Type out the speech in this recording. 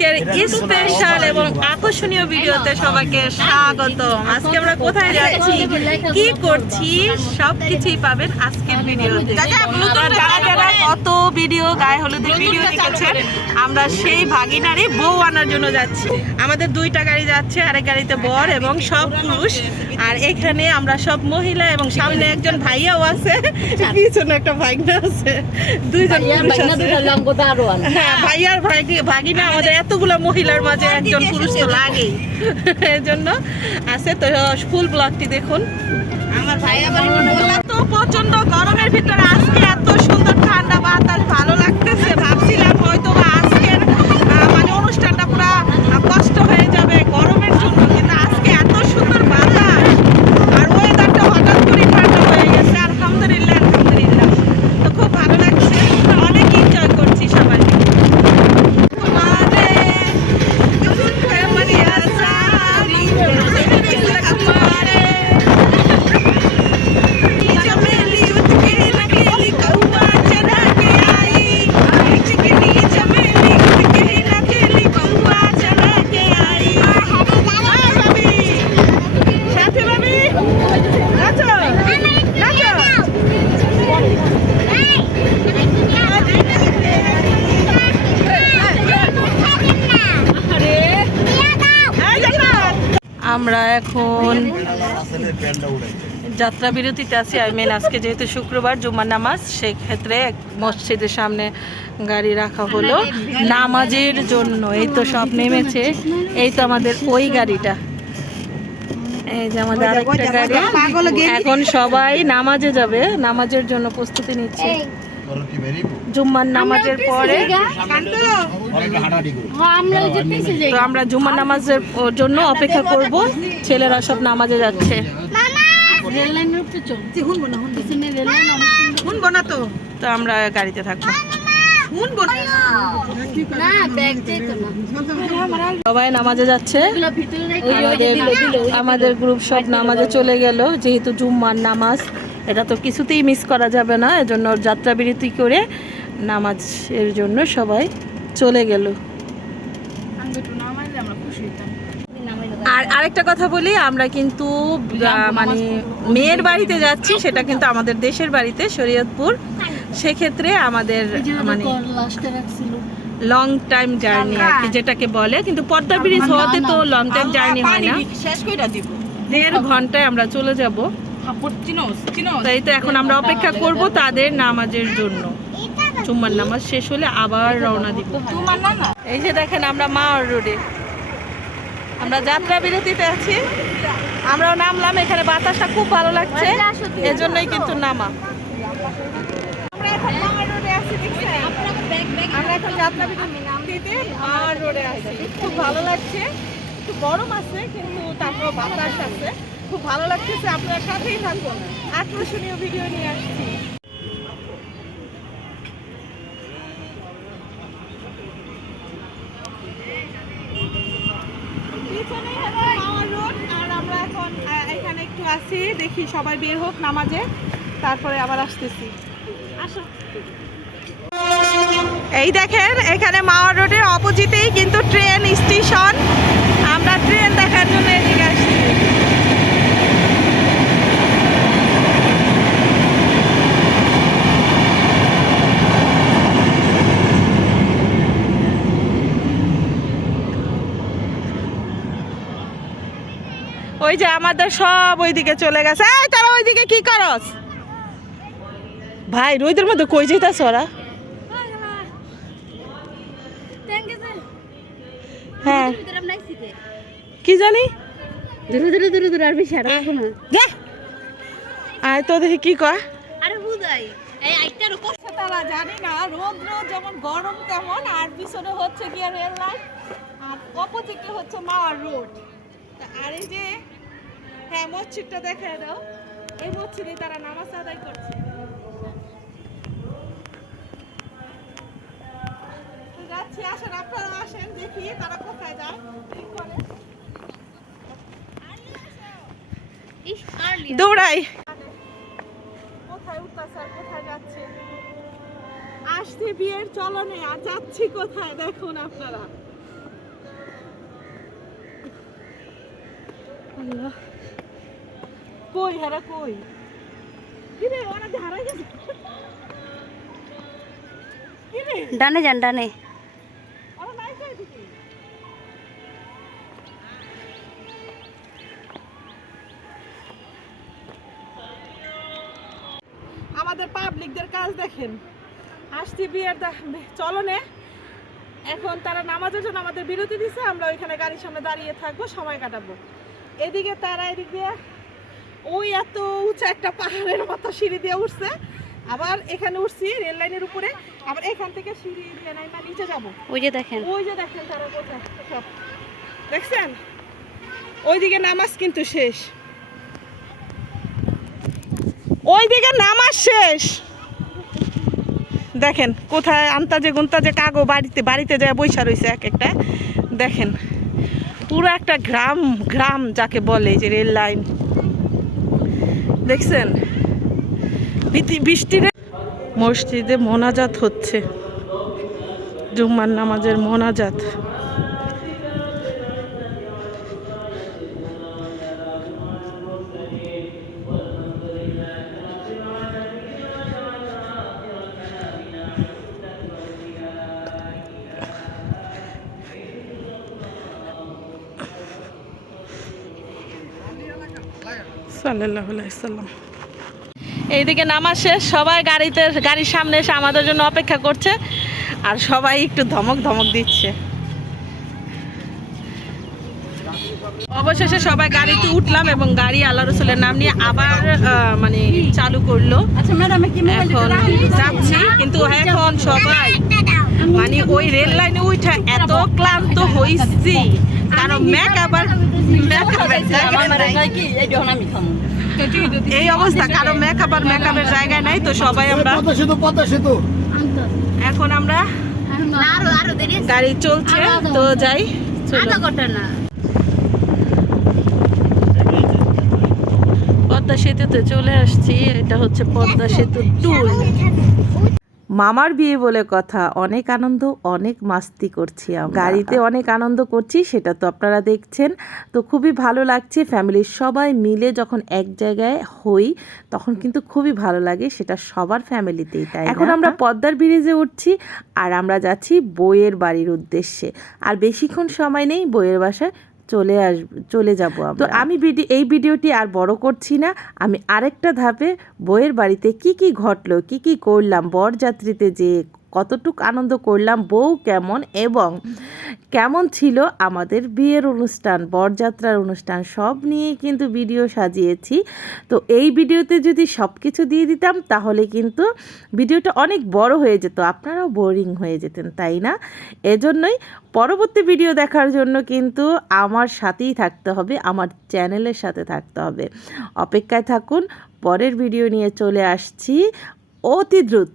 আজকের স্পেশাল এবং আকর্ষণীয় ভিডিওতে সবাইকে স্বাগতম। আজকে আমরা কোথায় যাচ্ছি, কি করছি, সবকিছুই পাবেন আজকের ভিডিওতে। যারা যারা কত ভিডিও গায়ে হলুদের ভিডিও দেখেছেন, আমরা সেই ভাগিনারে বউ আনার জন্য যাচ্ছি। আমাদের দুইটা গাড়ি যাচ্ছে, আরেক গাড়িতে বর এবং সব পুরুষ। আর এখানে আমরা সব মহিলা এবং সামনে একজন ভাইয়াও আছে, পিছনে একটা ভাগনা আছে, দুইজন পুরুষ আছে। হ্যাঁ, ভাইয়ার ভাগিনা আমাদের এতগুলো মহিলার মাঝে একজন পুরুষ তো লাগেই, এর জন্য আছে। তো ফুল ব্লগটি দেখুন। আমার ভাইয়া তো প্রচন্ড গরমের ভিতরে আজকে এত সুন্দর ঠান্ডা বাতাস, ভালো লাগতেছে। ভাবছিলাম হয়তো আজকের মানে অনুষ্ঠানটা পুরো কষ্ট হয়ে যাবে গরমের জন্য, কিন্তু আজকে এত সুন্দর বাতাস আর ওয়েদারটা হঠাৎ করে ঠান্ডা হয়ে গেছে। আলহামদুলিল্লাহ আলহামদুলিল্লাহ, তো খুব ভালো লাগছে, অনেক এনজয় করছি সবাই। আমরা এখন যাত্রা বিরতিতে আছি। আজকে যেহেতু শুক্রবার জুম্মার নামাজ, সেই ক্ষেত্রে মসজিদের সামনে গাড়ি রাখা হলো নামাজের জন্য। এই তো সব নেমেছে, এই তো আমাদের ওই গাড়িটা, এই যে আমাদের আরেকটা গাড়ি। এখন সবাই নামাজে যাবে, নামাজের জন্য প্রস্তুতি নিচ্ছে। জুম্মার নামাজের পরে তো আমরা জুম্মার নামাজের জন্য অপেক্ষা করব। ছেলেরা সব নামাজে যাচ্ছে। তো আমরা গাড়িতে থাকবো, সবাই নামাজে যাচ্ছে। আমাদের গ্রুপ সব নামাজে চলে গেল, যেহেতু জুম্মার নামাজ, এটা তো কিছুতেই মিস করা যাবে না। এজন্য যাত্রা বিরতি করে নামাজের জন্য সবাই চলে গেল। আর আরেকটা কথা বলি, আমরা কিন্তু মানে মেয়ের বাড়িতে যাচ্ছি, সেটা কিন্তু আমাদের দেশের বাড়িতে শরীয়তপুর। সেক্ষেত্রে আমাদের মানে লং টাইম জার্নি আর কি যেটাকে বলে, কিন্তু পদ্মা ব্রিজ হওয়াতে তো লং টাইম জার্নি হয় না, 1.5 ঘন্টায় আমরা চলে যাব। তাই তো এখন আমরা অপেক্ষা করব তাদের নামাজের জন্য। জুম্মার নামাজ শেষ হলে আবার রওনা দিব। এই যে দেখেন আমরা মাওয়ার রোডে, আমরা যাত্রা বিরতিতে আছি। আমরাও নামলাম, এখানে বাতাসটা খুব ভালো লাগছে, এজন্যই কিন্তু নামা। আমরা এখন মাওয়ার রোডে আছি, আমরা এখন যাত্রা বিরতিতে মাওয়ার রোডে আছি। খুব ভালো লাগছে, একটু গরম আছে কিন্তু তারপর বাতাস আছে, খুব ভালো লাগতেছে। আপনার সাথেই থাকুন, আকর্ষণীয় ভিডিও নিয়ে আসছি। আর আমরা এখন এখানে একটু আছি, দেখি সবাই বের হোক নামাজে, তারপরে আবার আসতেছি। আসো, এই দেখেন এখানে মাওয়া রোডের অপোজিটেই কিন্তু ট্রেন স্টেশন। আমরা ট্রেন দেখার জন্য এদিকে আসছি। ওই যে আমাদের সব ওইদিকে চলে গেছে। এই তারা ওইদিকে কি করস ভাই? রোদের মধ্যে কই যেতাছ ওরা? হ্যাঁ কি জানি, আয় তো দেখি কি কয়। তারা জানি না রৌদ্র যেমন গরম তেমন, আর পিছনে হচ্ছে গিয়ে রেল লাইন, আর অপোজিটে হচ্ছে মাওয়ার রোড। আর এই যে হ্যাঁ মসজিদটা দেখা দাও, এই মসজিদে তারা নামাজ আদায় করছে। যাচ্ছি, আসেন আপনারা আসেন, দেখি তারা কোথায় যায়। দৌড়াই, কোথায় উঠতেছে আর কোথায় যাচ্ছে। আসছি বিয়ের চলনে, আর যাচ্ছি কোথায় দেখুন আপনারা। কই হারা কই কিরে ওরা হারাই গেছে কিরে ডানে যান ডানে। ওরা নাই কই দিকে আমাদের পাবলিকদের কাজ দেখেন আসছি বিয়ের চলনে এখন তারা নামাজের জন্য আমাদের বিরতি দিছে আমরা ওইখানে গাড়ির সামনে দাঁড়িয়ে থাকবো সময় কাটাবো এদিকে তারা এদিক দিয়ে ওই এত উঁচু একটা পাহাড়ের মতো সিঁড়ি দিয়ে উঠছে আবার এখানে উঠছি রেল লাইনের উপরে আবার এখান থেকে সিঁড়ি দিয়ে নাইমা নিচে যাবো ওই যে দেখেন তারা কোথায় সব দেখছেন ওইদিকে নামাজ কিন্তু শেষ ওইদিকে নামাজ শেষ দেখেন কোথায় আন্তাজে গুন্তাজে কাগো বাড়িতে যায় বৈশা রয়েছে এক একটা দেখেন পুরো একটা গ্রাম যাকে বলে যে রেল লাইন দেখছেন বৃষ্টির মসজিদে মোনাজাত হচ্ছে জুম্মার নামাজের মোনাজাত সাল্লাল্লাহু আলাইহি সাল্লাম এইদিকে নামাজ শেষ সবাই গাড়ির সামনে এসে আমাদের জন্য অপেক্ষা করছে আর সবাই একটু ধমক দিচ্ছে অবশেষে সবাই গাড়িতে উঠলাম এবং গাড়ি আল্লাহ রসুলের নাম নিয়ে আবার মানে চালু করলো এখন যাচ্ছি কিন্তু এখন সবাই মানে ওই রেল লাইনে উঠা এত ক্লান্ত হয়েছি কারণ এই অবস্থা কারো মেকআপের জায়গায় নাই তো সবাই আমরা এখন আমরা গাড়ি চলছে তো যাই পদ্মা সেতুতে চলে আসছি এটা হচ্ছে পদ্মা সেতু 2 মামার বিয়ে বলে কথা অনেক আনন্দ অনেক মাস্তি করছি গাড়িতে অনেক আনন্দ করছি সেটা তো আপনারা দেখছেন তো খুবই ভালো লাগছে ফ্যামিলির সবাই মিলে যখন এক জায়গায় হই তখন কিন্তু খুবই ভালো লাগে সেটা সবার ফ্যামিলিতেই তাই এখন আমরা পদ্মার ব্রিজে উঠছি আর আমরা যাচ্ছি বউয়ের বাড়ির উদ্দেশ্যে আর বেশিক্ষণ সময় নেই বউয়ের বাসায় চলে যাব তো আমি এই ভিডিওটি আর বড় করছি না আমি আরেকটা ধাপে বউয়ের বাড়িতে কি ঘটলো কি করলাম বরযাত্রীতে যে কতটুকু আনন্দ করলাম বউ কেমন এবং কেমন ছিল আমাদের বিয়ের অনুষ্ঠান বরযাত্রার অনুষ্ঠান সব নিয়ে কিন্তু ভিডিও সাজিয়েছি তো এই ভিডিওতে যদি সব কিছু দিয়ে দিতাম তাহলে কিন্তু ভিডিওটা অনেক বড় হয়ে যেত আপনারাও বোরিং হয়ে যেতেন তাই না এজন্যই পরবর্তী ভিডিও দেখার জন্য কিন্তু আমার সাথেই থাকতে হবে আমার চ্যানেলের সাথে থাকতে হবে অপেক্ষায় থাকুন পরের ভিডিও নিয়ে চলে আসছি অতি দ্রুত